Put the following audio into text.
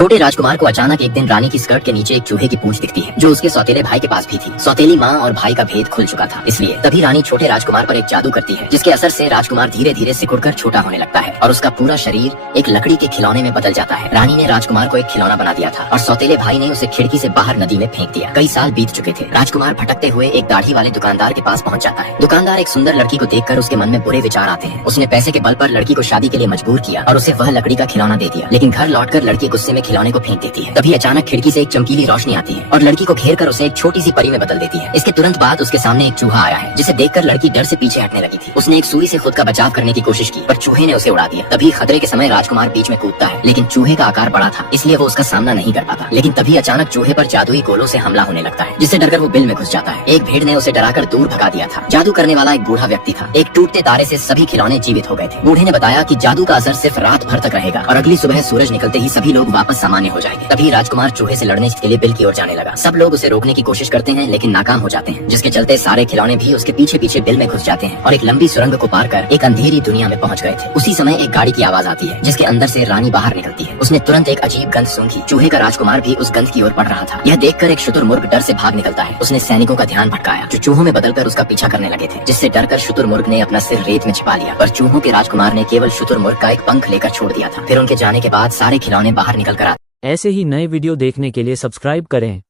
छोटे राजकुमार को अचानक एक दिन रानी की स्कर्ट के नीचे एक चूहे की पूंछ दिखती है, जो उसके सौतेले भाई के पास भी थी। सौतेली माँ और भाई का भेद खुल चुका था, इसलिए तभी रानी छोटे राजकुमार पर एक जादू करती है, जिसके असर से राजकुमार धीरे धीरे सिकुड़कर छोटा होने लगता है और उसका पूरा शरीर एक लकड़ी के खिलौने में बदल जाता है। रानी ने राजकुमार को एक खिलौना बना दिया था और सौतेले भाई ने उसे खिड़की से बाहर नदी में फेंक दिया। कई साल बीत चुके थे। राजकुमार भटकते हुए एक दाढ़ी वाले दुकानदार के पास पहुंच जाता है। दुकानदार एक सुंदर लड़की को देखकर उसके मन में बुरे विचार आते हैं। उसने पैसे के बल पर लड़की को शादी के लिए मजबूर किया और उसे वह लकड़ी का खिलौना दे दिया, लेकिन घर लौटकर लड़की गुस्से में खिलौने को फेंक देती है। तभी अचानक खिड़की से एक चमकीली रोशनी आती है और लड़की को घेर कर उसे एक छोटी सी परी में बदल देती है। इसके तुरंत बाद उसके सामने एक चूहा आया है, जिसे देखकर लड़की डर से पीछे हटने लगी थी। उसने एक सुई से खुद का बचाव करने की कोशिश की, पर चूहे ने उसे उड़ा दिया। तभी खतरे के समय राजकुमार बीच में कूदता है, लेकिन चूहे का आकार बड़ा था, इसलिए वो उसका सामना नहीं कर पाता। लेकिन तभी अचानक चूहे पर जादुई गोलों से हमला होने लगता है, जिससे डरकर वो बिल में घुस जाता है। एक भेड़ ने उसे डराकर दूर भगा दिया था। जादू करने वाला एक बूढ़ा व्यक्ति था। एक टूटते तारे से सभी खिलौने जीवित हो गए थे। बूढ़े ने बताया कि जादू का असर सिर्फ रात भर तक रहेगा और अगली सुबह सूरज निकलते ही सभी लोग वापस सामान्य हो जाएंगे। तभी राजकुमार चूहे से लड़ने के लिए बिल की ओर जाने लगा। सब लोग उसे रोकने की कोशिश करते हैं, लेकिन नाकाम हो जाते हैं, जिसके चलते सारे खिलौने भी उसके पीछे पीछे बिल में घुस जाते हैं और एक लंबी सुरंग को पार कर एक अंधेरी दुनिया में पहुंच गए थे। उसी समय एक गाड़ी की आवाज आती है, जिसके अंदर से रानी बाहर निकलती है। उसने तुरंत एक अजीब गंध सूंघी। चूहे का राजकुमार भी उस गंध की ओर बढ़ रहा था। यह देखकर एक शुतुरमुर्ग डर से भाग निकलता है। उसने सैनिकों का ध्यान भटकाया, जो चूहों में बदलकर उसका पीछा करने लगे थे, जिससे डरकर शुतुरमुर्ग ने अपना सिर रेत में छिपा लिया। पर चूहों के राजकुमार ने केवल शुतुरमुर्ग का एक पंख लेकर छोड़ दिया था। फिर उनके जाने के बाद सारे खिलौने बाहर निकल कर आते। ऐसे ही नए वीडियो देखने के लिए सब्सक्राइब करें।